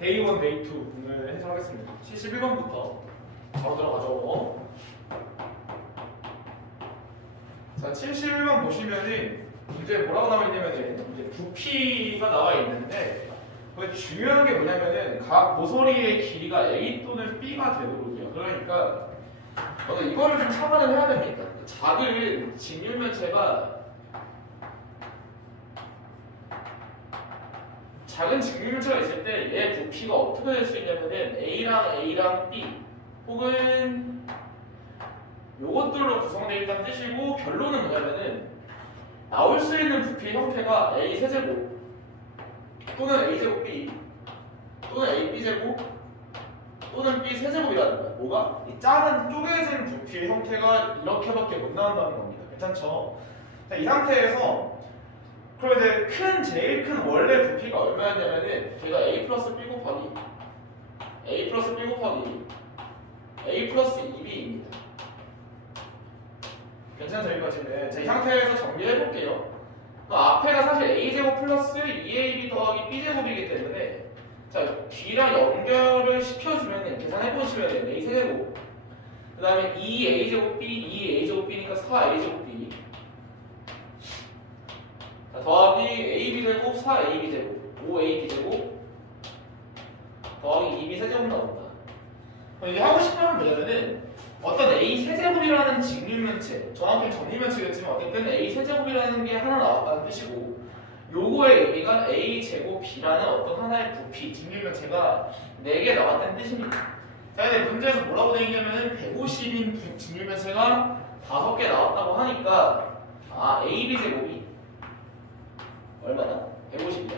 데이 1, 데이 2 오늘 해설하겠습니다. 71번부터 바로 들어가죠. 자, 71번 보시면은 이제 뭐라고 나와 있냐면은 이제 부피가 나와 있는데 거기 중요한 게 뭐냐면은 각 모서리의 길이가 A 또는 B가 되도록이요. 그러니까 이거를 좀 참관을 해야 됩니다. 작은 직률면체가 있을 때 얘 부피가 어떻게 될 수 있냐면은 A랑 B 혹은 요것들로 구성되어 있다는 뜻이고, 결론은 뭐냐면은 나올 수 있는 부피의 형태가 A 세제곱 또는 A제곱 B 또는 AB 제곱 또는 B 세제곱이라는 거야. 뭐가? 이 작은 쪼개진 부피의 형태가 이렇게밖에 못 나온다는 겁니다. 괜찮죠? 자, 이 상태에서 그럼 이제 제일 큰 원래 부피가 얼마였냐면은 걔가 A 플러스 B 곱하기 A 플러스 B 곱하기 A 플러스 2B입니다. 괜찮죠? 여기까지는. 자, 이 상태에서 정리해볼게요. 앞에가 사실 A제곱 플러스 2AB 더하기 B제곱이기 때문에 자, B랑 연결을 시켜주면 계산해보시면 A 세제곱 그 다음에 2A제곱 B, 2A제곱 B니까 4A제곱 B 자, 더하기 AB제곱 4AB제곱 5AB제곱 더하기 2B 세제곱 나온다. 이제 하고 싶은 건 뭐냐면은 어떤 A 세제곱이라는 직률면체, 정확히 정리면체겠지만 어쨌든 A 세제곱이라는 게 하나 나왔다는 뜻이고, 요거의 의미가 A 제곱 B라는 어떤 하나의 부피, 직률면체가 4개 나왔다는 뜻입니다. 자, 근데 문제에서 뭐라고 되어 있냐면은 150인 직률면체가 5개 나왔다고 하니까 AB 제곱이 얼마나? 150이야.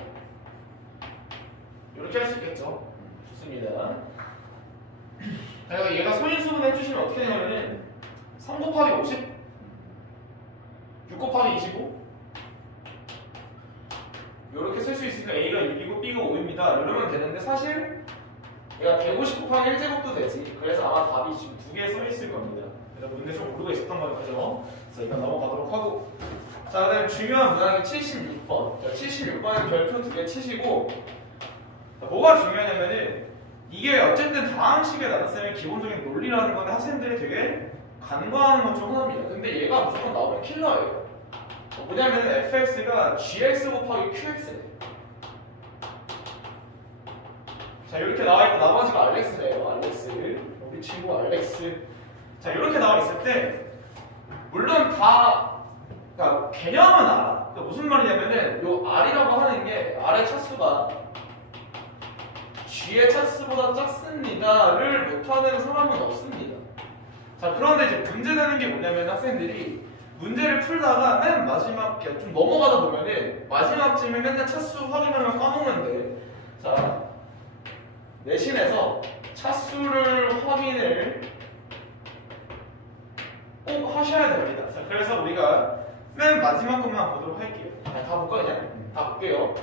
이렇게 할 수 있겠죠. 좋습니다. 자, 얘가 소인수분 해주시면 어떻게 되냐면은 3 곱하기 50 6 곱하기 25 이렇게 쓸 수 있으니까 A가 6이고 B가 5입니다. 이러면 되는데 사실 얘가 150 곱하기 1제곱도 되지. 그래서 아마 답이 지금 2개 써있을 겁니다. 그래서 문제 좀 모르고 있었던 거죠. 그래서 일단 넘어가도록 하고, 자, 그 다음에 중요한 문항이 76번. 자, 76번은 별표 2개 치시고, 자, 뭐가 중요하냐면은 이게 어쨌든 다항식의 나눗셈의 기본적인 논리라는 건데 학생들이 되게 간과하는 것 중 하나입니다. 근데 얘가 무조건 나오면 킬러예요. 뭐냐면 fx가 gx 곱하기 qx예요. 자, 이렇게 나와있고 나머지가 rx래요. rx. 우리 친구 rx. 자, 이렇게 나와있을 때 물론 다 그러니까 개념은 알아. 그러니까 무슨 말이냐면은 요 r이라고 하는 게 r의 차수가 G의 차수보다 작습니다를 못하는 사람은 없습니다. 자, 그런데 이제 문제되는 게 뭐냐면 학생들이 문제를 풀다가 맨 마지막 좀 넘어가다 보면은 마지막쯤에 맨날 차수 확인하면 까먹는데, 자, 내신에서 차수를 확인을 꼭 하셔야 됩니다. 자, 그래서 우리가 맨 마지막 것만 보도록 할게요. 다 볼까요? 그냥? 다 볼게요.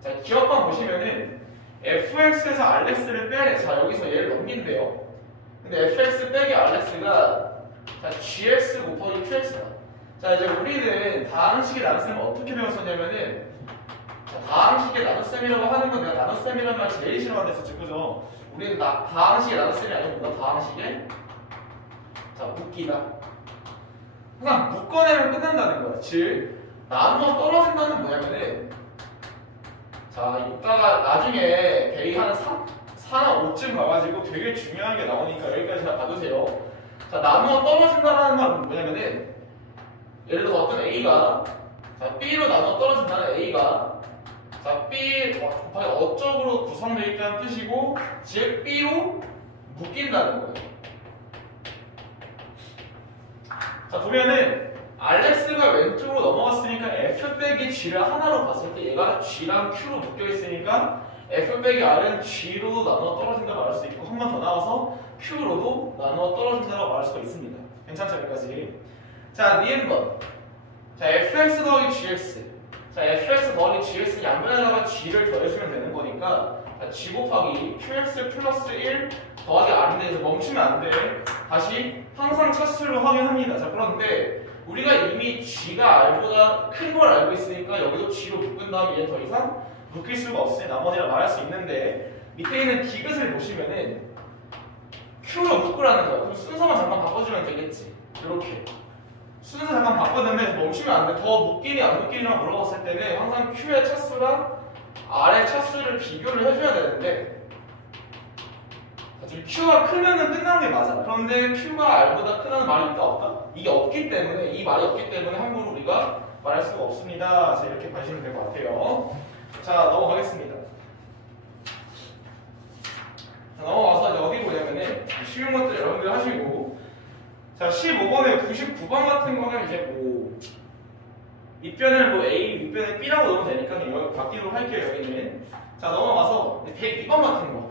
자, 기억만 보시면은 fx에서 rx를 빼래. 자, 여기서 얘를 넘긴대요. 근데 fx 빼기 rx가 자, gx 곱하기 qx다. 자, 이제 우리는 다항식의 나눗셈을 어떻게 배웠었냐면은 자, 다항식의 나눗셈이라고 하는 건 내가 나눗셈이라는 말 제일 싫어하는 데서 그죠? 우리는 다항식의 나눗셈이 아니고 다항식의 자, 묶기다. 항상 묶어내면 끝난다는 거야. 즉 나누어 떨어진다는 뭐냐면은 자, 이따가 나중에 대리 한 4나 5쯤 가가지고 되게 중요한 게 나오니까 여기까지 다 봐두세요. 자, 나누어 떨어진다는 말은 뭐냐면은 예를 들어서 어떤 A가 자, B로 나누어 떨어진다는 A가 자, B 곱하기 어쪽으로 구성되어 있다는 뜻이고, 즉 B로 묶인다는 거예요. 자, 보면은 rx가 왼쪽으로 넘어갔으니까 f 빼기 g를 하나로 봤을 때 얘가 g랑 q로 묶여있으니까 f 빼기 r은 g로도 나누어 떨어진다고 말할 수 있고, 한 번 더 나와서 q로도 나누어 떨어진다고 말할 수가 있습니다. 괜찮죠? 여기까지. 자, 니은번. 자, fx 더하기 gx. 자, fx 더하기 gx 양변에다가 g를 더해주면 되는 거니까 자, g 곱하기 qx 플러스 1 더하기 r인데 이제 멈추면 안 돼. 다시 항상 차수를 확인합니다. 자, 그런데 우리가 이미 G가 R보다 큰 걸 알고 있으니까 여기도 G로 묶은 다음에 얘는 더 이상 묶일 수가 없으니 나머지라 말할 수 있는데, 밑에 있는 디귿을 보시면은 Q로 묶으라는 거야. 그럼 순서만 잠깐 바꿔주면 되겠지. 이렇게 순서 잠깐 바꿨는데 멈추면 안 돼. 더 묶이니 안 묶이니랑 물어봤을 때는 항상 Q의 차수랑 R의 차수를 비교를 해줘야 되는데 지금 Q가 크면은 끝나는 게 맞아. 그런데 Q가 R보다 크다는 말이 있다 없다? 이게 없기 때문에 이 말이 없기 때문에 함부로 우리가 말할 수가 없습니다. 자, 이렇게 봐주시면 될 것 같아요. 자, 넘어가겠습니다. 자, 넘어가서 이제 어디 보냐면은 쉬운 것들 여러분들 하시고 자 15번에 99번 같은 거는 이제 뭐 밑변을 뭐 A, 밑변을 B라고 넣으면 되니까 그냥 여기 바뀌도록 할게요. 여기는 자 넘어가서 102번 같은 거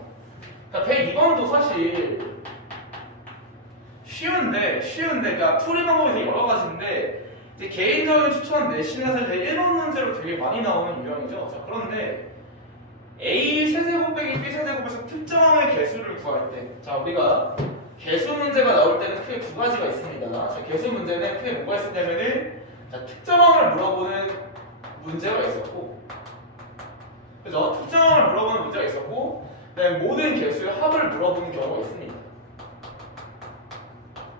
자 102번도 사실 쉬운데 그러니까 풀이 방법이 되게 여러 가지인데 이제 개인적인 추천 내신에서 1번 문제로 되게 많이 나오는 유형이죠. 자 그런데 A 세제곱 빼기 B 세제곱에서 특정함의 개수를 구할 때 자 우리가 개수 문제가 나올 때는 크게 두 가지가 있습니다. 자, 개수 문제는 크게 뭐가 있었냐면은 자, 특정함을 물어보는 문제가 있었고 그죠? 특정함을 물어보는 문제가 있었고 그다음에 모든 개수의 합을 물어보는 경우가 있습니다.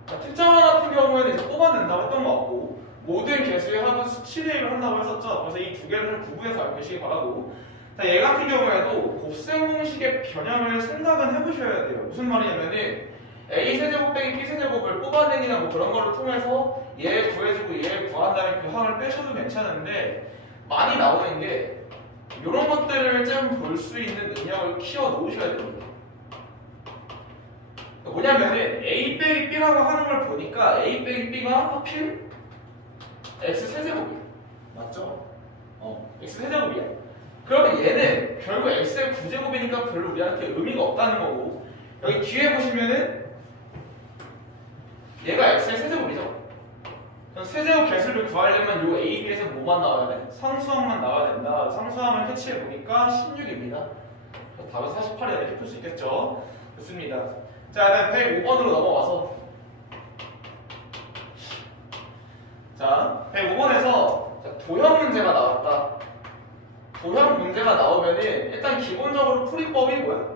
자, 특정함 같은 경우에는 이제 뽑아낸다고 했던 것 같고 모든 개수의 합은 수치 대입을 한다고 했었죠. 그래서 이 두 개를 구분해서 알고 계시기 바라고 자, 얘 같은 경우에도 곱셈 공식의 변형을 생각은 해보셔야 돼요. 무슨 말이냐면은 A 세제곱 빼기 B 세제곱을 뽑아내기나 뭐 그런 거를 통해서 얘 구해주고 얘 구한 다음에 그 항을 빼셔도 괜찮은데 많이 나오는 게 이런 것들을 좀 볼 수 있는 능력을 키워 놓으셔야 됩니다. 뭐냐면은 A 빼기 B라고 하는 걸 보니까 A 빼기 B가 하필 X 세제곱이야. 맞죠? X 세제곱이야. 그러면 얘는 결국 X의 9제곱이니까 별로 우리한테 의미가 없다는 거고 여기 뒤에 보시면은 얘가 X의 세제곱이죠. 그럼 세제곱 개수를 구하려면 요 A, B에서 뭐만 나와야 돼? 상수항만 나와야 된다. 상수항을 캐치해보니까 16입니다. 답은 48이다 이렇게 풀 수 있겠죠. 좋습니다. 자, 105번으로 넘어와서 자, 105번에서 도형 문제가 나왔다. 도형 문제가 나오면은 일단 기본적으로 풀이법이 뭐야?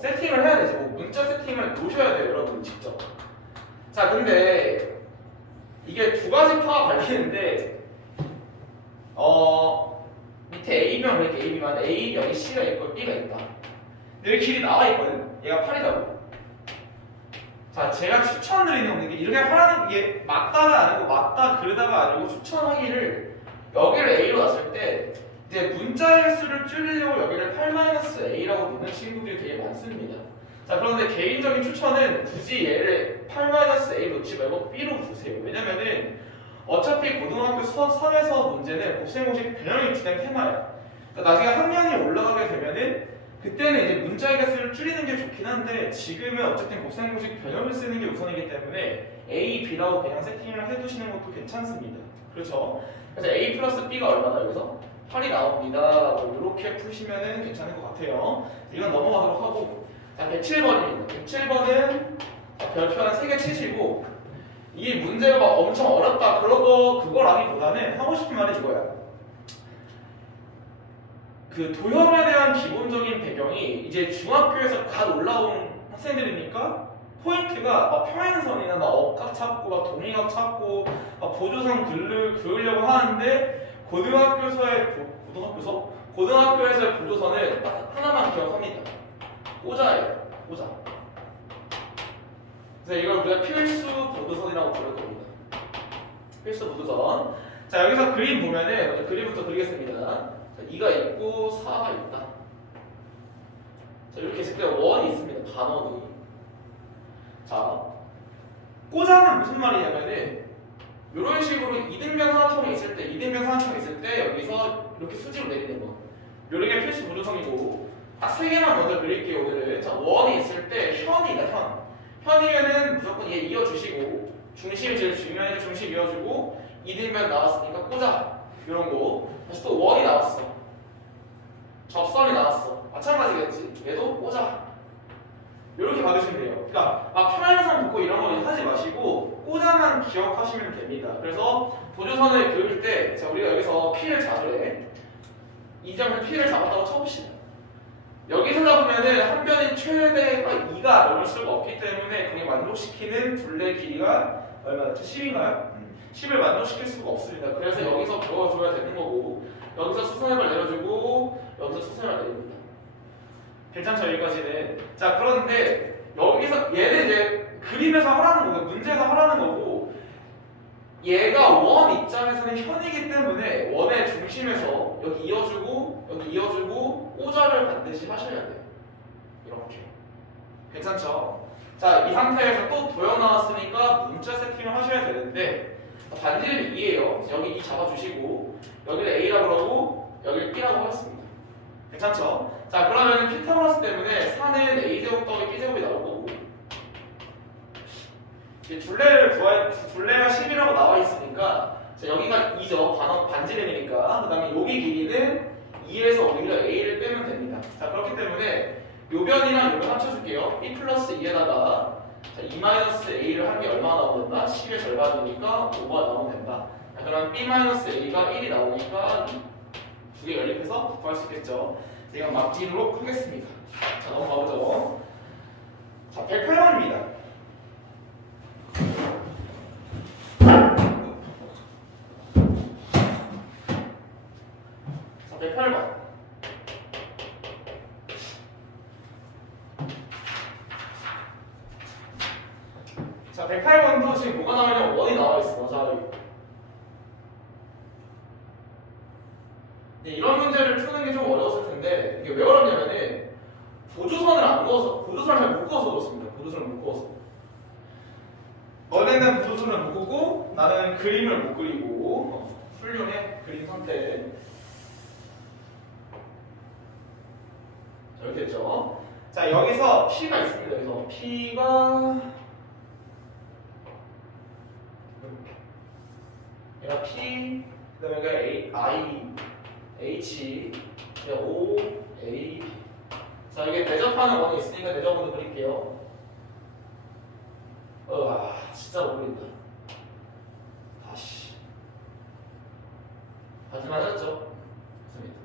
세팅을 해야 되지. 뭐 문자 세팅을 놓으셔야 돼요, 여러분 직접. 자, 근데 이게 두 가지 파가 갈리는데 밑에 A명 이렇게 AB만 A명이 C가 있고 B가 있다. 여기 길이 나와 있거든. 얘가 8이라고. 자, 제가 추천드리는 게 이렇게 하라는 게 맞다가 아니고 맞다 그러다가 아니고 추천하기를 여기를 A로 놨을 때 이제 문자의 수를 줄이려고 여기를 8-A라고 놓는 친구들이 되게 많습니다. 자, 그런데 개인적인 추천은 굳이 얘를 8-A 놓지 말고 B로 두세요. 왜냐면은 어차피 고등학교 수학 3에서 문제는 곱셈 공식 변형이 주된 테마야. 그러니까 나중에 학년이 올라가게 되면은 그때는 이제 문자의 개수를 줄이는 게 좋긴 한데 지금은 어쨌든 곱셈 공식 변형을 쓰는 게 우선이기 때문에 A, B라고 그냥 세팅을 해두시는 것도 괜찮습니다. 그렇죠? 그래서 A 플러스 B가 얼마나 여기서? 8이 나옵니다. 이렇게 푸시면 괜찮을 것 같아요. 이건 넘어가도록 하고 자, 107번입니다. 107번은 별표 한 3개 치시고 이 문제가 막 엄청 어렵다 그거라기보다는 하고 싶은 말이 이거야. 그 도형에 대한 기본적인 배경이 이제 중학교에서 갓 올라온 학생들이니까 포인트가 막 평행선이나 막 억각 찾고 막 동의각 찾고 막 보조선 그으려고 하는데 고등학교에서의 보조선은 딱 하나만 기억합니다. 꼬자예요. 꼬자. 그래서 이걸 우리가 필수 보조선이라고 부를 겁니다. 필수 보조선. 자, 여기서 그림 보면은 먼저 그림부터 그리겠습니다. 자, 2가 있고 4가 있다. 자, 이렇게 있을 때 원이 있습니다. 반원이. 자, 꼬자는 무슨 말이냐면은 이런 식으로 이등변 삼각형이 있을 때, 이등변 삼각형이 있을 때 여기서 이렇게 수직으로 내리는 거. 요게 필수 보조선이고 딱 3개만 먼저 그릴게요. 오늘은. 자, 원이 있을 때 현이다. 현이면은 무조건 얘 이어주시고 중심이 제일 중요하니까 중심 이어주고 이등변 나왔으니까 꼬자. 이런 거. 다시 또 원이 나왔어. 접선이 나왔어. 마찬가지겠지. 얘도 꼬자. 이렇게 받으시면 돼요. 그러니까 막 평행선 긋고 이런 거 하지 마시고 꼬자만 기억하시면 됩니다. 그래서 보조선을 그릴 때 자, 우리가 여기서 P를 잡으래. 이 점에서 P를 잡았다고 쳐봅시다. 여기서 잡으면은 한 변이 최대가 2가 넘을 수가 없기 때문에 그게 만족시키는 둘레 길이가 얼마였죠? 10인가요? 10을 만족시킬 수가 없습니다. 그래서 여기서 그어줘야 되는 거고 여기서 수선heb을 내려주고 여기서 수선heb을 내립니다. 괜찮죠? 여기까지는. 자, 그런데 여기서 얘는 이제 그림에서 하라는 거고 문제에서 하라는 거고 얘가 원 입장에서는 현이기 때문에 원의 중심에서 여기 이어주고 여기 이어주고 꼬자를 반드시 하셔야 돼요. 이렇게. 괜찮죠? 자, 이 상태에서 또 도형 나왔으니까 문자 세팅을 하셔야 되는데 반지름이 2예요. 여기 2 잡아주시고 여기를 A라고 그러고 여기를 B라고 하겠습니다. 괜찮죠? 자, 그러면 피타고라스 때문에 4는 A제곱 더하기 B제곱이 나올 거고 둘레가 10이라고 나와 있으니까 자, 여기가 2죠. 반지름이니까. 그 다음에 여기 길이는 2에서 오히려 A를 빼면 됩니다. 자, 그렇기 때문에 요변이랑 요변 합쳐줄게요. B 플러스 2에다가 자, 2 마이너스 A를 한 게 얼마나 나오면 된다? 10의 절반이니까 5가 나오면 된다. 자, 그럼 B 마이너스 A가 1이 나오니까 두 개 연립해서 구할 수 있겠죠. 제가 막지도록 하겠습니다. 자, 넘어가보죠. 자, 108번입니다. 자, 108번. 자, 108번도 지금 뭐가 나오냐면 원이 나와 있어. 자, 이런 문제를 푸는 게 좀 어려웠을 텐데 이게 왜 어렵냐면은 보조선을 안 그어서 보조선을 잘 못 그어서 그렇습니다. 보조선을 못 그어서 너네는 보조선을 못 그고 나는 그림을 못 그리고 훌륭해 그림 선택. 자, 이렇게 됐죠. 자, 여기서 P가 있습니다. 여기서 P가 얘가 P 그다음에 여기가 A, I H, O, A. 자, 이게 대접하는 원이 있으니까 대접원도 그릴게요. 진짜 못 그린다. 다시. 하지만 하셨죠? 좋습니다.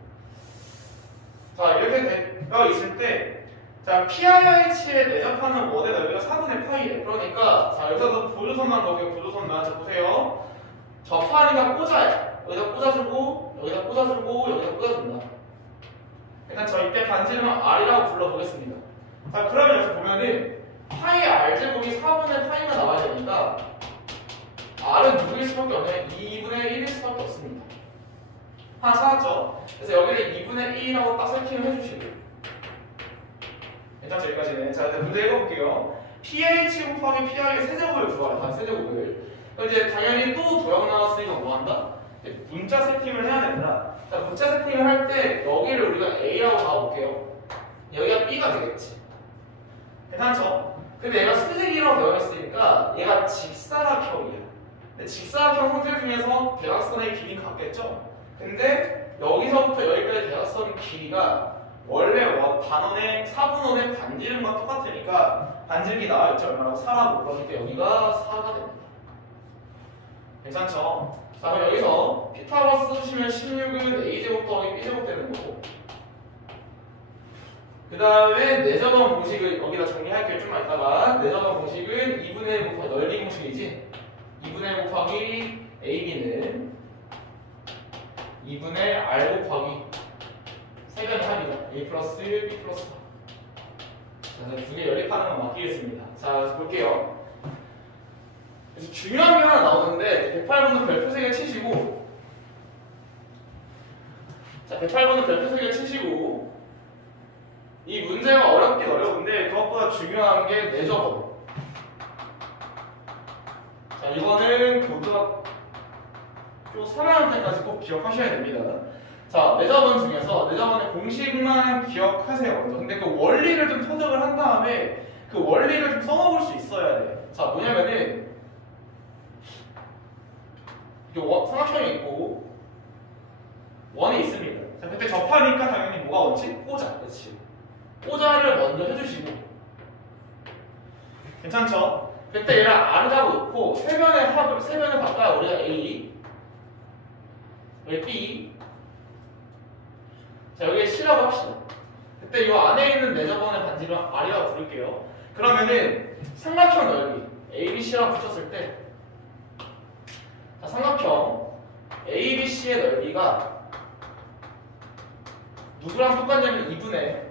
자, 이렇게 되어 있을 때, 자, PIH에 대접하는 원의 넓이가 4분의 파이래. 그러니까, 자, 여기서도 보조선만 넣을게요. 보조선만. 자, 보세요. 접하니까 꽂아요. 여기다 꽂아주고, 여기다 꽂아주고, 여기다 꽂아준다. 일단 저 이때 반지름은 R이라고 불러보겠습니다. 자, 그러면 여기서 보면은 파이 R제곱이 4분의 파이가 나와야 되니까 R은 누구일 수밖에 없나요? 2분의 1일 수밖에 없습니다. 하나 찾았죠? 그래서 여기를 2분의 1이라고 딱 세팅을 해주시고 괜찮죠? 여기까지는. 자, 일단 문제 읽어볼게요. PH 곱하기 PI의 세제곱을 구하래. 다 세제곱을. 이제 당연히 또 도형 나왔으니까 뭐 한다? 문자 세팅을 해야 된다. 자, 문자 세팅을 할 때 여기를 우리가 A라고 잡아볼게요. 여기가 B가 되겠지. 괜찮죠? 근데 얘가 수직이라고 되어 있으니까 얘가 직사각형이야. 근데 직사각형 성질 중에서 대각선의 길이 같겠죠? 근데 여기서부터 여기까지 대각선 길이가 원래 반원의 4분원의 반지름과 똑같으니까 반지름이 나와있죠? 얼마라고? 4라고. 그러니까 여기가 4가 됩니다. 괜찮죠? 자, 그럼 여기서 피타고라스 써주시면 16은 A제곱 더하기 B제곱 되는 거고 그 다음에 내저번 공식을 여기다 정리할게요. 좀만 있다가 내저번 공식은 2분의 1 곱하기 넓이 공식이지 2분의 1 곱하기 AB는 2분의 R 곱하기 세변을 합니다. A 플러스 B 플러스 4. 자, 두 개 연립하는 건 맡기겠습니다. 자, 볼게요. 그래서 중요한 게 하나 나오는데 108번은 별표 3개 치시고 자, 108번은 별표 3개 치시고 이 문제가 어렵긴 어려운데 그것보다 중요한 게 내저번. 자, 이거는 고등학교 3학년 때까지 꼭 기억하셔야 됩니다. 자, 내저번 중에서 내저번의 공식만 기억하세요. 먼저. 근데 그 원리를 좀 터득을 한 다음에 그 원리를 좀 써먹을 수 있어야 돼. 자, 뭐냐면은 삼각형이 있고 원이 있습니다. 자, 그때 접하니까 당연히 뭐가 원치? 꽂아. 그렇지. 꽂아를 먼저 해주시고 괜찮죠? 그때 얘를 R이라고 놓고 세변의 합을 세변을 바꿔 우리가 A 여기 B 자, 여기에 C라고 합시다. 그때 이 안에 있는 내저번의 반지를 R이라고 부를게요. 그러면은 삼각형 넓이 ABC랑 붙였을 때 자, 삼각형 ABC의 넓이가 누구랑 똑같냐면 2분의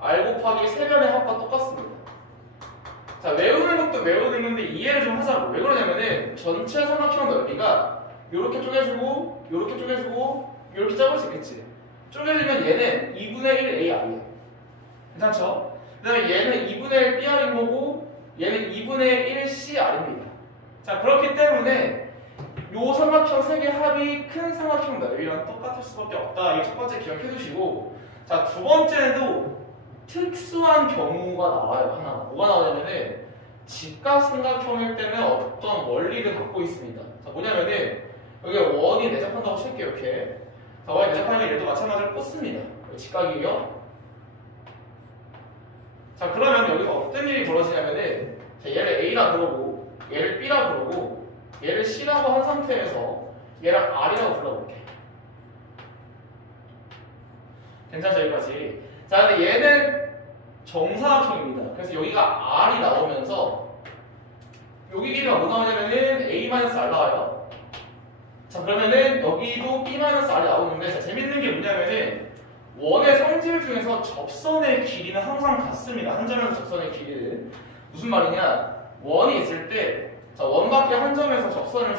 R 곱하기 세변의 합과 똑같습니다. 자, 외우는 것도 외우는 건데 이해를 좀 하자고. 왜 그러냐면은 전체 삼각형 넓이가 요렇게 쪼개주고 요렇게 쪼개주고 요렇게 짜볼 수 있겠지. 쪼개지면 얘는 2분의 1 AR이야. 괜찮죠? 그 다음에 얘는 2분의 1 BR인 거고 얘는 2분의 1 CR입니다. 자, 그렇기 때문에 요 삼각형 세 개 합이 큰 삼각형 넓이랑 똑같을 수밖에 없다. 이 첫 번째 기억해 두시고, 자, 두 번째도 특수한 경우가 나와요. 하나. 뭐가 나오냐면은 직각삼각형일 때는 어떤 원리를 갖고 있습니다. 자, 뭐냐면은 여기 원이 내접한다고 칠게요. 이렇게. 자, 원이 내접하니까 얘도 마찬가지로 꽂습니다. 직각이에요. 자, 그러면 여기서 어떤 일이 벌어지냐면은 자, 얘를 A라 그러고 얘를 B라 그러고 얘를 C라고 한 상태에서 얘를 R이라고 불러볼게. 괜찮죠? 여기까지. 자, 근데 얘는 정사각형입니다. 그래서 여기가 R이 나오면서 여기 길이가 뭐 나오냐면은 A-R 나와요. 자, 그러면은 여기도 B-R이 나오는데, 자, 재밌는 게 뭐냐면은 원의 성질 중에서 접선의 길이는 항상 같습니다. 한 점에서 접선의 길이는. 무슨 말이냐? 원이 있을 때, 자, 원 밖에 한 점에서 접선을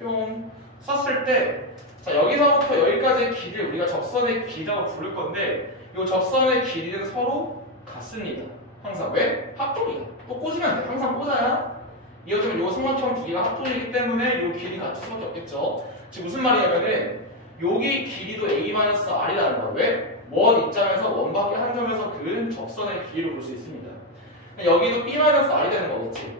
뿅 썼을 때, 자, 여기서부터 여기까지의 길이를 우리가 접선의 길이라고 부를 건데, 이 접선의 길이는 서로 같습니다. 항상. 왜? 합동이야. 또 꽂으면 돼. 항상 꽂아야. 이어지면 이 삼각형 두 개가 합동이기 때문에 이 길이 같을 수밖에 없겠죠. 지금 무슨 말이냐면은 여기 길이도 A-R이라는 거야. 왜? 원 입장에서 원 밖에 한 점에서 그은 접선의 길이를 볼 수 있습니다. 여기도 B-R이 되는 거겠지.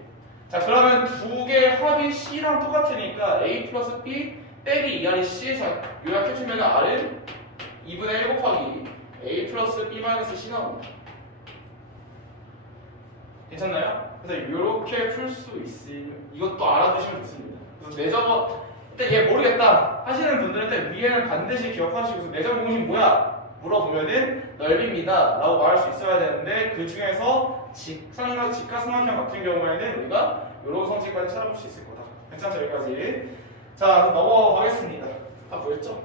자, 그러면 두 개 합이 C랑 똑같으니까 A 플러스 B 빼기 2R이 C. 자, 요약해주면 R은 2분의 1 곱하기 A 플러스 B 마이너스 C 나옵니다. 괜찮나요? 그래서 이렇게 풀 수 있으면 이것도 알아두시면 좋습니다. 그래서 내저버 일단 얘 모르겠다 하시는 분들은 일단 위에는 반드시 기억하시고, 내저버 공식 뭐야? 물어보면은 넓입니다 라고 말할 수 있어야 되는데, 그 중에서 직각삼각형 같은 경우에는 우리가 이런 성질까지 찾아볼 수 있을 거다. 괜찮죠? 여기까지. 자, 넘어가겠습니다. 다 보였죠?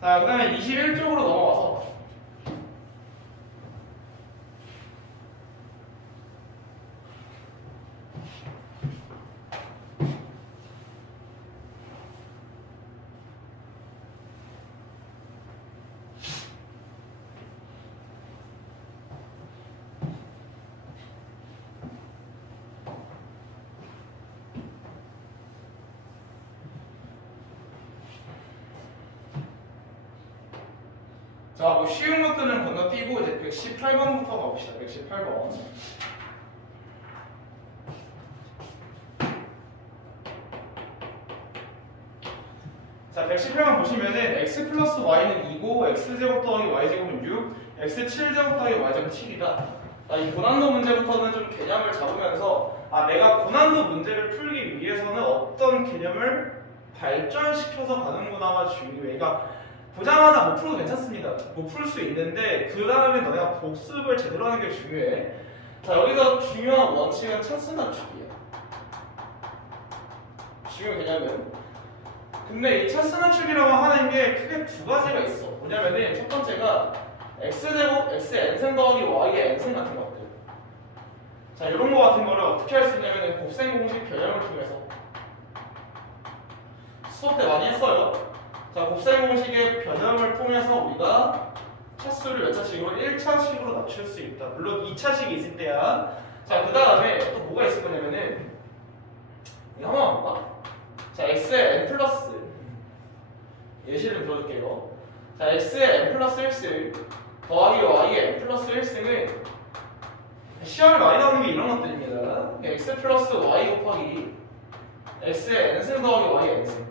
자, 그 다음에 21쪽으로 넘어가서 자, 뭐 쉬운 것들은 건너뛰고 이제 118번부터 가봅시다. 118번. 자, 118번 보시면은 x 플러스 y는 2고 x제곱 더하기 y제곱은 6, x7제곱 더하기 y제곱은 7이다. 이 고난도 문제부터는 좀 개념을 잡으면서 내가 고난도 문제를 풀기 위해서는 어떤 개념을 발전시켜서 가는구나가 중요해. 그러니까 보자마자 못 풀어도 괜찮습니다. 못 풀 수 있는데 그 다음에 너네가 복습을 제대로 하는 게 중요해. 자, 여기서 중요한 원칙은 차수 낮추기야. 중요한 개념은. 근데 이 차수 낮추기라고 하는 게 크게 두 가지가 있어. 뭐냐면은 첫 번째가 x제곱 x의 n승 더하기 y의 n승 같은 것들. 자, 이런 거 같은 거를 어떻게 할 수 있냐면은 곱셈 공식 개념을 통해서 수업 때 많이 했어요. 자, 곱셈 공식의 변형을 통해서 우리가 차수를 몇 차식으로? 1차식으로 낮출 수 있다. 물론 2차식이 있을 때야. 자, 그 다음에 또 뭐가 있을 거냐면은 이거 한번 볼까? 자, x의 n 플러스 예시를 들어줄게요. 자, x의 n 플러스 1승 더하기 y의 n 플러스 1승은 시험에 많이 나오는 게 이런 것들입니다. x 플러스 y 곱하기 x의 n승 더하기 y의 n승.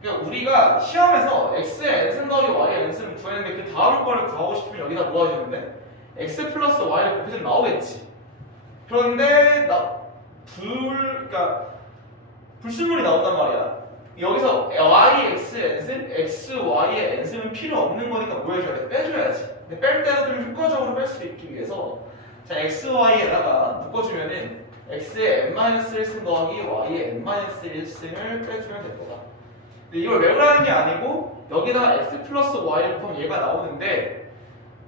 그러니까 우리가 시험에서 x의 n승 더하기 y의 n승을 구했는데 그 다음 거를 구하고 싶으면 여기다 모아주는데 x 플러스 y를 곱해주면 나오겠지. 그런데 그러니까 불순물이 나온단 말이야. 여기서 y, x, n승, x, y의 n승은 필요 없는 거니까 뭐 해줘야 돼? 빼줘야지. 근데 뺄 때도 좀 효과적으로 뺄 수 있기 위해서 자, x, y에다가 묶어주면은 x의 n-1승 더하기 y의 n-1승을 빼주면 될 거다. 근데 이걸 외우라는 게 아니고 여기다가 x 플러스 y를 곱하면 얘가 나오는데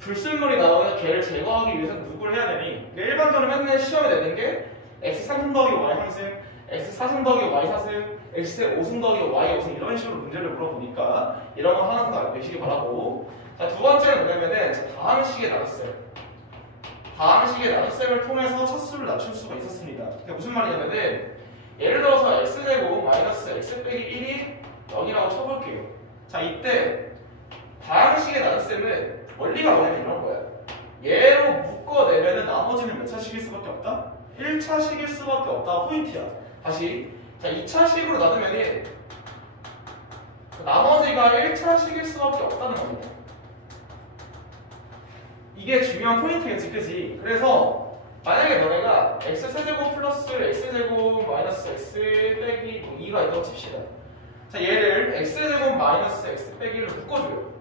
불순물이 나오면 걔를 제거하기 위해서 누구를 해야 되니? 일반적으로 맨날 시험에 내는 게 x 3승 더하기 y 3승, x 4승 더하기 y 4승, x 5승 더하기 y 5승 이런 식으로 문제를 물어보니까 이런 거 하나 더 알고 계시기 바라고. 자, 두 번째는 뭐냐면은 다항식의 나눗셈. 다항식의 나눗셈을 통해서 차수를 낮출 수가 있었습니다. 그게 무슨 말이냐면은 예를 들어서 x제곱 마이너스 x 빼기 1이 0이라고 쳐볼게요. 자, 이때 다항식의 나눗셈은 원리가 뭐냐면 이런 거야. 얘로 묶어내면은 나머지는 몇 차식일 수밖에 없다? 1차식일 수밖에 없다. 포인트야. 다시. 자, 2차식으로 나누면은 나머지가 1차식일 수밖에 없다는 겁니다. 이게 중요한 포인트겠지, 그지? 그래서 만약에 너네가 x세제곱 플러스 x제곱 마이너스 x 빼기 2가 있다고 칩시다. 자, 얘를 x제곱 마이너스 x 빼기를 묶어줘요.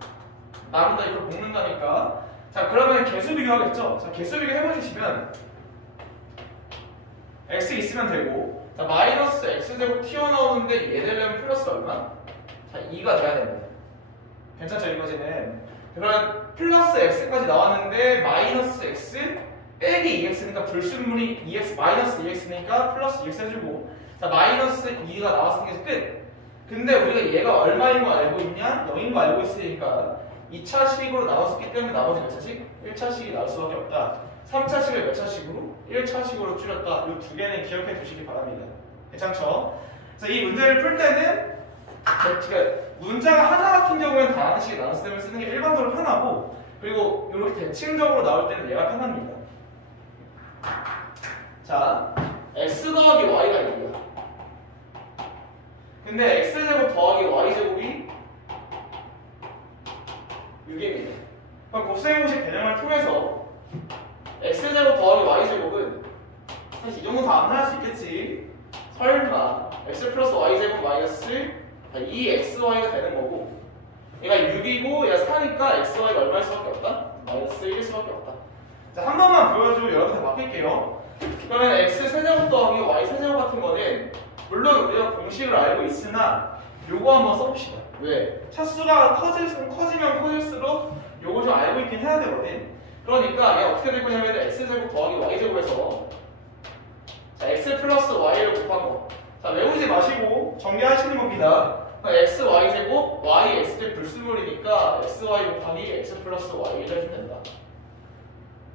나름대로 이걸 묶는다니까. 자, 그러면 개수 비교하겠죠? 자, 개수 비교 해보시면 x 있으면 되고, 자, 마이너스 x제곱 튀어나오는데 얘 되려면 플러스 얼마? 자, 2가 돼야 됩니다. 괜찮죠, 여기까지는? 그러면 플러스 x까지 나왔는데 마이너스 x 빼기 2x니까 불순물이 2x 마이너스 2x니까 플러스 2x 해주고, 자, 마이너스 2가 나왔으니까 끝. 근데 우리가 얘가 얼마인 거 알고 있냐? 0인 거 알고 있으니까 2차식으로 나왔었기 때문에 나머지 몇 차식? 1차식이 나올 수밖에 없다. 3차식을 몇 차식으로? 1차식으로 줄였다. 이 두 개는 기억해 두시기 바랍니다. 괜찮죠? 그래서 이 문제를 풀 때는 문자가 하나 같은 경우에는 다항식의 나눗셈을 쓰는 게 일반적으로 편하고, 그리고 이렇게 대칭적으로 나올 때는 얘가 편합니다. 자, x 더하기 y가 6이야. 근데 x제곱 더하기 y제곱이 6입니다. 그럼 곱셈공식 개념을 통해서 x제곱 더하기 y제곱은 사실 이 정도 다 암산할 수 있겠지. 설마 x 플러스 y제곱 마이너스 2xy가 되는 거고, 얘가 6이고 얘가 4니까 xy가 얼마일 수밖에 없다? 마이너스 1일 수밖에 없다. 자, 한 번만 보여주고 여러분한테 맡길게요. 그러면 x 세제곱 더하기 y 세제곱 같은 거는 물론 우리가 공식을 알고 있으나 요거 한번 써봅시다. 왜? 차수가 커지면 커질수록 요거 좀 알고 있긴 해야 되거든. 그러니까 얘가 어떻게 될 거냐면 x제곱 더하기 y제곱에서 자, x 플러스 y를 곱한 거. 자, 외우지 마시고 정리하시는 겁니다. x, y제곱, y, x제곱 불순물이니까 xy 곱하기 x 플러스 y를 해주면 된다.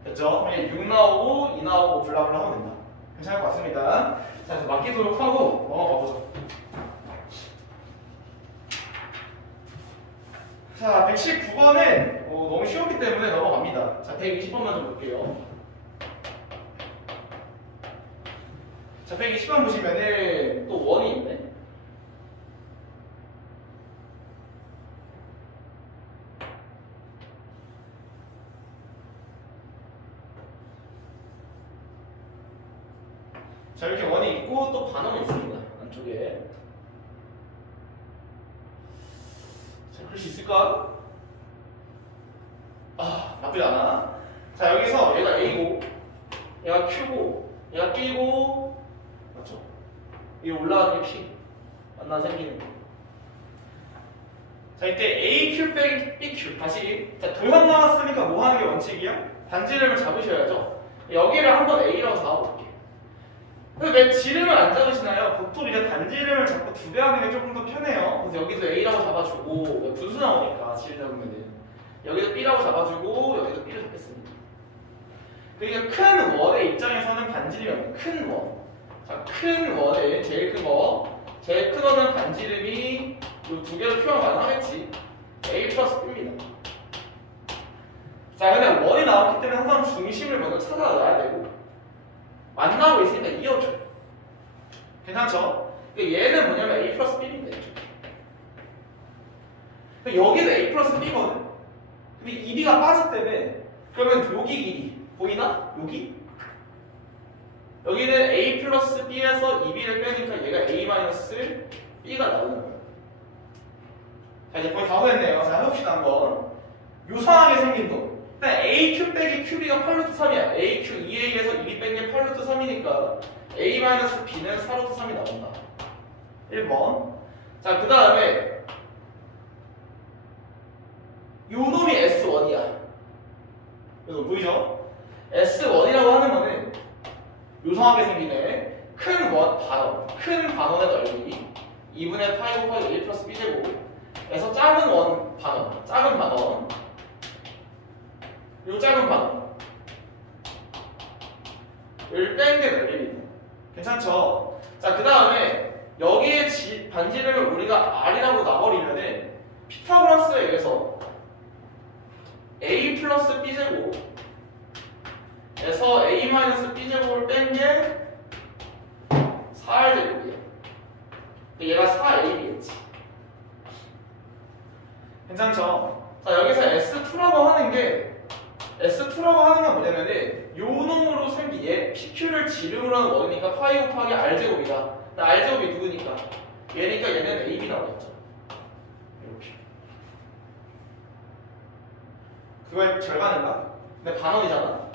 됐죠? 그럼 6 나오고 2 나오고 블라블라 하면 된다. 괜찮을 것 같습니다. 자, 그래서 맡기도록 하고 넘어가보죠. 자, 119번은 너무 쉬웠기 때문에 넘어갑니다. 자, 120번만 좀 볼게요. 자, 120번 보시면은 또 원이 있네. 자, 이렇게 원이 있고 또 반원이 있습니다. 안쪽에. 자, 그럴 수 있을까? 아, 나쁘지 않아. 자, 여기서 얘가 A고, 얘가 Q고, 얘가 B고, 맞죠? 이 올라가는 게 P. 만나 생기는 거. 자, 이때 AQ 빼기 BQ. 다시. 자, 도형 나왔으니까 뭐 하는 게 원칙이야? 반지름을 잡으셔야죠. 여기를 한번 A라고 잡아볼게요. 근데 왜 지름을 안 잡으시나요? 보통 이제 단지름을 잡고 두 배 하는 게 조금 더 편해요. 그래서 여기도 A라고 잡아주고, 분수 나오니까 지름 잡으면은 여기도 B라고 잡아주고, 여기도 B를 잡겠습니다. 그러니까 큰 원의 입장에서는 반지름이 큰 원. 자, 큰 원의 제일 큰 거, 제일 큰 원은 반지름이 이 두 개로 표현 가능하겠지. A 플러스 B입니다. 자, 근데 원이 나왔기 때문에 항상 중심을 먼저 찾아놔야 되고, 만나고 있으니까 이어줘. 괜찮죠? 얘는 뭐냐면 A 플러스 B입니다. 여기도 A 플러스 B거든. 근데 이 B가 빠졌다며. 그러면 여기 길이 보이나? 여기? 여기는 A 플러스 B에서 이 B를 빼니까 얘가 A 마이너스 B가 나오는 거예요. 자, 이제 거의 다 됐네요. 자, 해봅시다, 한번. 요상하게 생긴 놈. 일단 AQ 빼기 QB가 8루트 3이야. AQ 2A에서 2B 뺀 게 8루트 3이니까 A-B는 4루트 3이 나온다. 1번. 자, 그 다음에 요 놈이 S1이야. 이거 보이죠? S1이라고 하는 거는 요상하게 생기네. 큰 반원. 큰 반원의 넓이 2분의 파이 곱하기 1 플러스 B제곱에서 작은 반원. 작은 반원. 요 작은 반원. 을 뺀 게 넓이입니다. 괜찮죠? 자, 그 다음에 여기에 반지름을 우리가 R이라고 놔버리면은 피타고라스에 의해서 A 플러스 B제곱에서 A 마이너스 B제곱을 뺀 게 4R제곱이야. 얘가 4AB겠지. 괜찮죠? 자, 여기서 S2라고 하는 건 뭐냐면은 요 놈으로 생긴 얘 PQ를 지름으로 하는 원이니까 파이 곱하기 R제곱이다. R제곱이 누구니까? 얘니까 얘는 AB 나오겠죠. 이렇게. 그거의 절반인가? 근데 반원이잖아.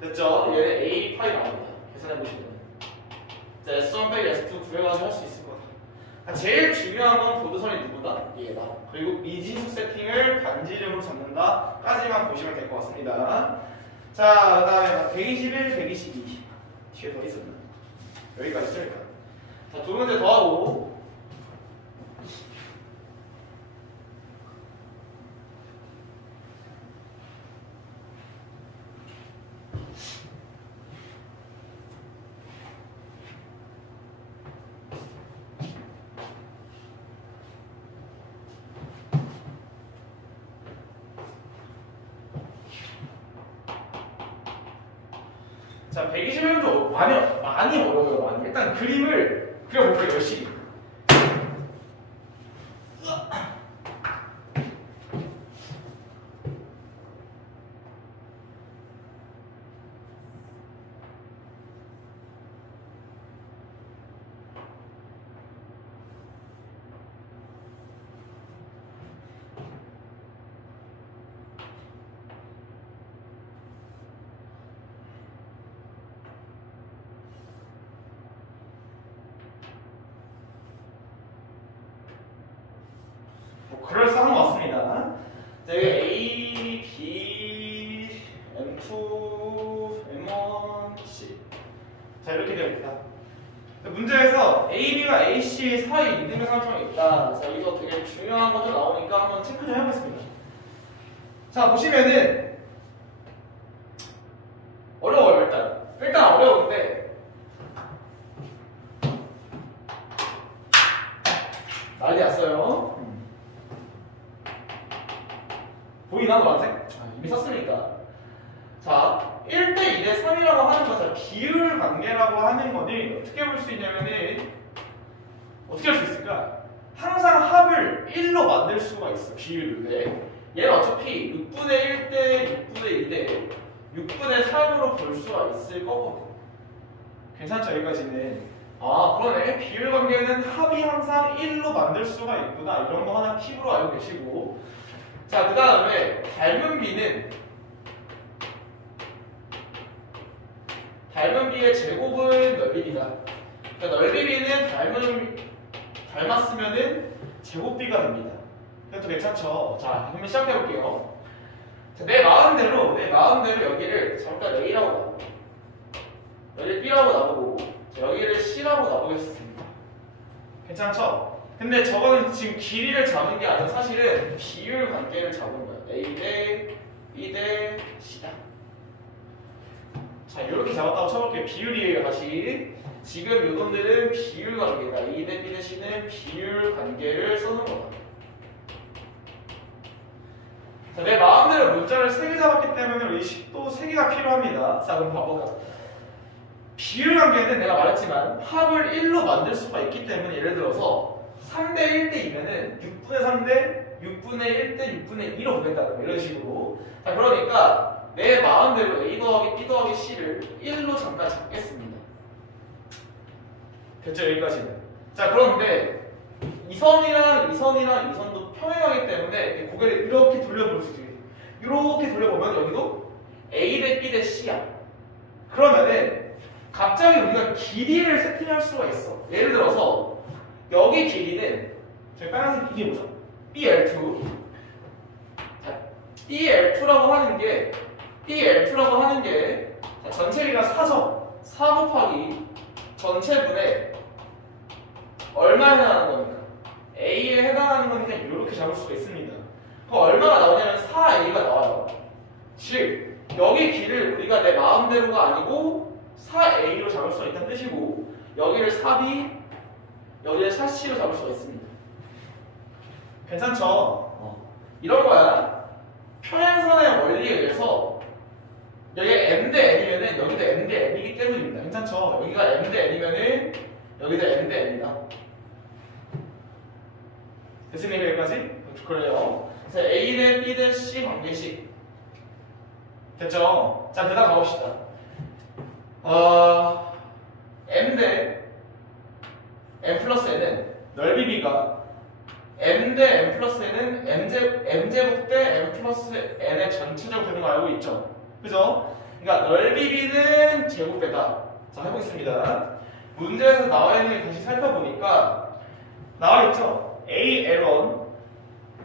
됐죠? 얘는 A 파이 나옵니다. 계산해보시면. 자, S1 빼기 S2 구해가지고 할 수 있을 것 같아. 제일 중요한 건 보드선이 누구다? 얘다. 그리고 미지수 세팅을 반지름으로 잡는다 까지만 보시면 될 것 같습니다. 자, 그 다음에 121, 122 뒤에 더 있었나? 여기까지 쓸까? 자, 두 문제 더 하고 자, 121은 좀 많이 어려워요. 많이. 일단 그림을 그려볼게요. 열심히. 그럴싸한 것 같습니다. 자, 여기 A, B, M2, M1, C. 자, 이렇게 되어 있다. 문제에서 A, B가 A, C 사이 이등변 상점이 있다. 자, 이거 되게 중요한 것도 나오니까 한번 체크 좀 해보겠습니다. 자, 보시면은 어려워요, 일단 어려운데 난리 났어요. 보이나 노란색? 이미 썼으니까. 자, 1대 2대 3이라고 하는 것은 비율 관계라고 하는 거는 어떻게 볼 수 있냐면은 어떻게 할 수 있을까? 항상 합을 1로 만들 수가 있어. 비율을. 얘는 어차피 6분의 1대 6분의 2대 6분의 3으로 볼 수가 있을 거거든. 괜찮죠? 여기까지는. 아, 그러네. 비율 관계는 합이 항상 1로 만들 수가 있구나. 이런 거 하나 팁으로 알고 계시고. 자, 그 다음에 닮은 B의 제곱은 넓이비다. 그러니까 넓이비는 닮았으면은 제곱비가 됩니다. 그것도 괜찮죠? 자, 그러면 시작해볼게요. 자, 내 마음대로 여기를 잠깐 A라고 놔보고, 여기를 B라고 놔보고, 여기를 C라고 놔보겠습니다. 괜찮죠? 근데 저거는 지금 길이를 잡은 게 아니라 사실은 비율 관계를 잡은 거야. A 대 B 대 C다. 자, 이렇게 잡았다고 쳐볼게요. 비율이에요, 다시. 지금 요놈들은 비율 관계다. A 대 B 대 C는 비율 관계를 써는 거다. 자, 내 마음대로 문자를 3개 잡았기 때문에 의식도 3개가 필요합니다. 자, 그럼 봐보자. 비율 관계는 내가 말했지만 합을 1로 만들 수가 있기 때문에 예를 들어서 3대 1대 2면은 6분의 3대 6분의 1대 6분의 2로 보낸다는 거 이런 식으로. 자, 그러니까 내 마음대로 A 더하기 B 더하기 C를 1로 잠깐 잡겠습니다. 됐죠? 여기까지는. 자, 그런데 이선이랑 이선이랑 이선도 평행하기 때문에 고개를 이렇게 돌려볼 수 있지. 이렇게 돌려보면 여기도 A 대 B 대 C야. 그러면은 갑자기 우리가 길이를 세팅할 수가 있어. 예를 들어서 여기 길이는 저희 빨간색 길이 뭐죠? BL2. 자, BL2라고 하는 게 자, 전체 길이가 4점. 4 곱하기 전체분의 얼마에 해당하는 겁니까? A에 해당하는 건 그냥 이렇게 잡을 수가 있습니다. 그럼 얼마가 나오냐면 4A가 나와요. 즉 여기 길을 우리가 내 마음대로가 아니고 4A로 잡을 수가 있다는 뜻이고 여기를 4B, 여기를 4C로 잡을 수가 있습니다. 괜찮죠? 이런 거야. 평행선의 원리에 의해서 여기가 M 대 N이면은 여기도 M 대 N이기 때문입니다. 괜찮죠? 여기가 M 대 N이면은 여기도 M 대 N이다. 됐습니까? 여기까지? 그래요. 그래서 A 대 B 대 C 관계식. 됐죠? 자, 그 다음 가봅시다. M 대 M 플러스 N은 넓이 B가 M 대 M 플러스 N은 M제곱 대 M 플러스 N의 전체적으로 되는 거 알고 있죠? 그죠? 그러니까 넓이 B는 제곱배다. 자, 해보겠습니다. 문제에서 나와 있는 게 다시 살펴보니까 나와 있죠? AL1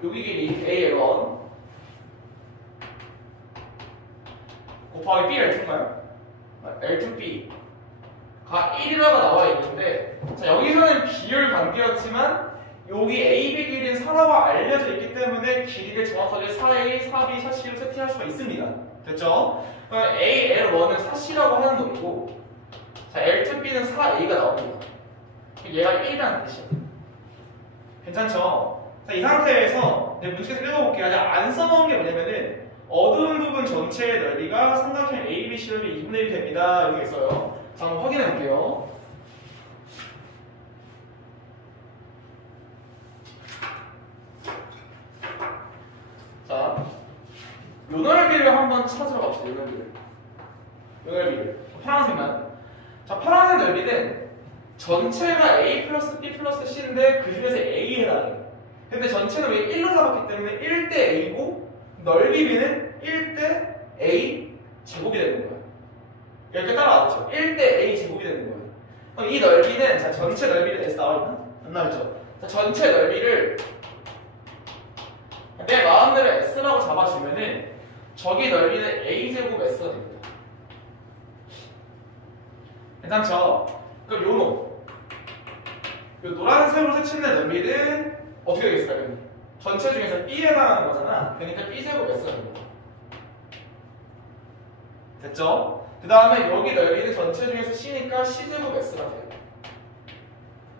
여기 길이 AL1 곱하기 BL2인가요? L2B가 1이라고 나와 있는데 자, 여기서는 비율 관계였지만 여기 AB 길이는 4라고 알려져 있기 때문에 길이를 정확하게 4A, 4B, 4C로 세팅할 수가 있습니다. 됐죠? 그럼 AL1은 4C라고 하는 놈이고 자, L2B는 4A가 나옵니다. 얘가 1이라는 뜻이에요. 괜찮죠? 자, 이 상태에서 문제에서 읽어볼게요. 아직 안 써놓은 게 뭐냐면은 어두운 부분 전체의 넓이가 삼각형 ABC 넓이 2분의 1 됩니다. 이렇게 있어요. 자, 한번 확인해 볼게요. 자, 요 넓이를 한번 찾으러 갑시다. 요 넓이를. 파란색만. 자, 파란색 넓이는 전체가 A 플러스 B 플러스 C인데 그 중에서 A에 해당해요. 근데 전체는 왜 1로 잡았기 때문에 1대 A고 넓이 B는 1대 A 제곱이 되는 거예요. 이렇게 따라왔죠. 1대 A 제곱이 되는 거예요. 그럼 이 넓이는 자, 전체 넓이를 S 나와있나? 안 나와있죠? 자, 전체 넓이를 내 마음대로 S라고 잡아주면은 저기 넓이는 A제곱 S가 됩니다. 괜찮죠? 그럼 요 노란색으로 색칠된 넓이는 어떻게 되겠을까요? 전체 중에서 B에 해당하는 거잖아. 그러니까 B제곱 S가 됩니다. 됐죠? 그 다음에 여기 넓이는 전체 중에서 C니까 C제곱 S가 돼요.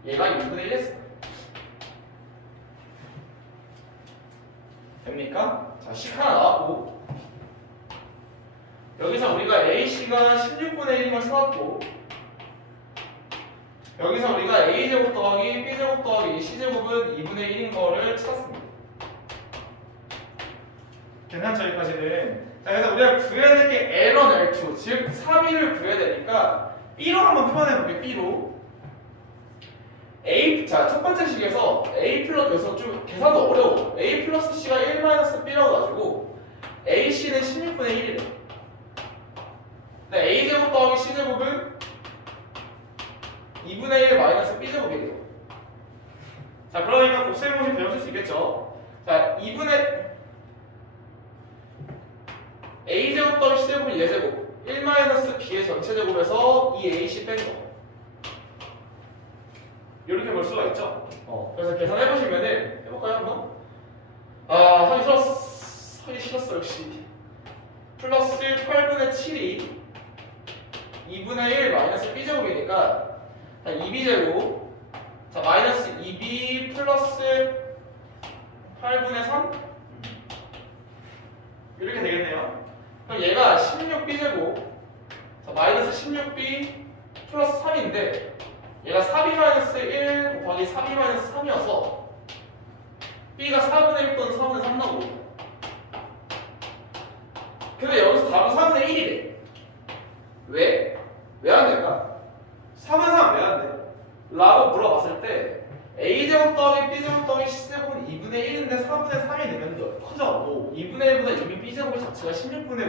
얘가 2분의 1 S. 됩니까? 자, 식 하나 나왔고 여기서 우리가 AC가 16분의 1인 걸 찾았고 여기서 우리가 A제곱 더하기 B제곱 더하기 C제곱은 2분의 1인 거를 찾았습니다. 괜찮죠? 여기까지는. 자, 그래서 우리가 구해야 될 게 L1, L2 즉 3위를 구해야 되니까 B로 한번 표현해볼게요. B로 자, 첫 번째 식에서 A 플러스, 여기서 좀 계산도 어려워. A 플러스 C가 1 마이너스 B라고 가지고 AC는 16분의 1이래. 근데 A제곱 더하기 C제곱은 2분의 1 마이너스 B제곱이래요. 자, 그러니까 곱셈 공식 배우실 수 있겠죠? 자, 2분의 A제곱 더하기 C제곱은 얘제곱 1 마이너스 B의 전체 제곱에서 이 AC 뺀 거. 이렇게 볼 수가 있죠. 그래서 계산해보시면은 해볼까요 한번? 하기 싫었어 역시. 플러스 8분의 7이 2분의 1 마이너스 B제곱이니까 2B제곱 자 마이너스 2B 플러스 8분의 3 이렇게 되겠네요. 그럼 얘가 16B제곱 자 마이너스 16B 플러스 3인데 얘가 4B-1 곱하기 4B-3이어서 B가 4분의 1 또는 4분의 3 나오거든요. 근데 여기서 답은 4분의 1이래. 왜? 왜 안 될까? 4분의 3 왜 안 돼? 라고 물어봤을 때 A제곱 더하기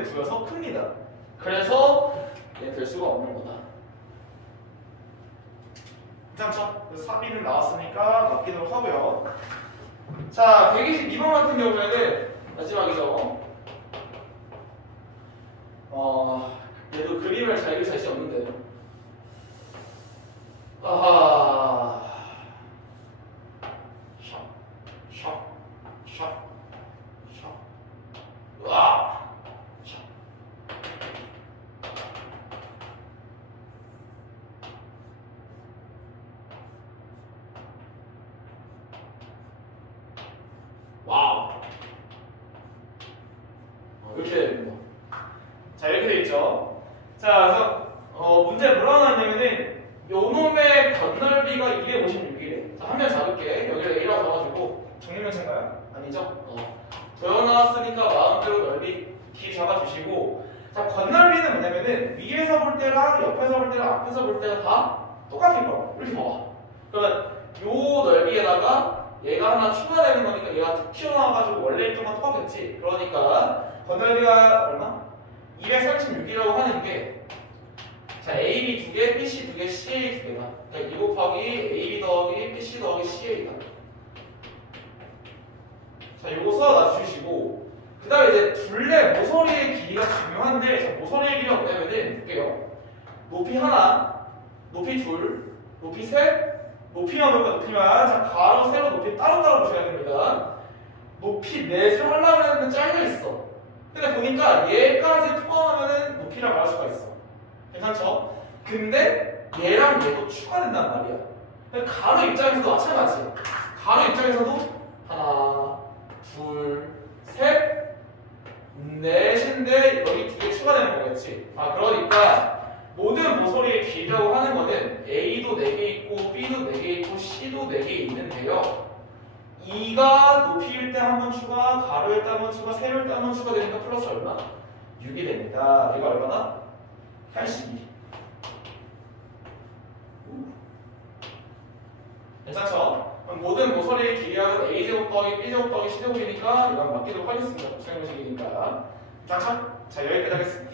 3분의 9여서 큽니다. 그래서 얘 될 수가 없는 거다. 괜찮죠? 사비는 나왔으니까 넘기도록 하고요. 자, 122번 같은 경우에는 마지막이죠. 얘도 그림을 잘 그릴 자신이 없는데. 아하. 샵. 와. 와우. 이렇게 됩니다. 자, 이렇게 돼 있죠. 자, 그래서 문제 뭐라고 나왔냐면은 요놈의 건널비가 256이래. 자, 한 명 잡을게. 여기를 A라고 적어가지고 정리면체인가요? 아니죠? 도형 나왔으니까 마음대로 넓이 D 잡아주시고, 자, 건널비는 뭐냐면은 위에서 볼 때랑 옆에서 볼 때랑 앞에서 볼 때가 다 똑같을 거야. 이렇게 봐봐. 그러면 요 넓이에다가 얘가 하나 추가되는 거니까 얘가 툭 튀어나와가지고 원래 일정과 똑같겠지. 그러니까 건널비가 얼마? 236이라고 하는 게, 자, AB 2개, BC 2개, CA 2개다. 그러니까 2 곱하기 AB 더하기 BC 더하기 CA다. 자, 요거 써놔주시고, 그 다음에 이제 둘레 모서리의 길이가 중요한데, 자, 모서리의 길이가 뭐냐면은, 볼게요. 높이 하나, 높이 둘, 높이 셋, 높이만 볼까, 높이만. 자, 가로, 세로, 높이 따로따로 보셔야 됩니다. 높이 넷을 하려고 했는데 잘려있어. 근데 보니까 얘까지 포함하면은 높이를 말할 수가 있어. 괜찮죠? 근데 얘랑 얘도 추가된단 말이야. 가로 입장에서도 마찬가지. 가로 입장에서도 하나, 둘, 셋, 넷인데 여기 2개 추가되는 거겠지. 그러니까 모든 모서리의 길이라고 하는 거는 A도 4개 있고 B도 4개 있고 C도 4개 있는데요. 2가 높이일 때 한 번 추가, 가로일 때 한 번 추가, 세로일 때 한 번 추가되니까 플러스 얼마? 6이 됩니다. 이거 얼마나? 82. 괜찮죠? 그럼 모든 모서리의 길이하고 A제곱 더하기 B제곱 더하기 C제곱이니까 이건 맡기도록 하겠습니다. 복수형식이니까. 괜찮죠? 자, 여기까지 하겠습니다.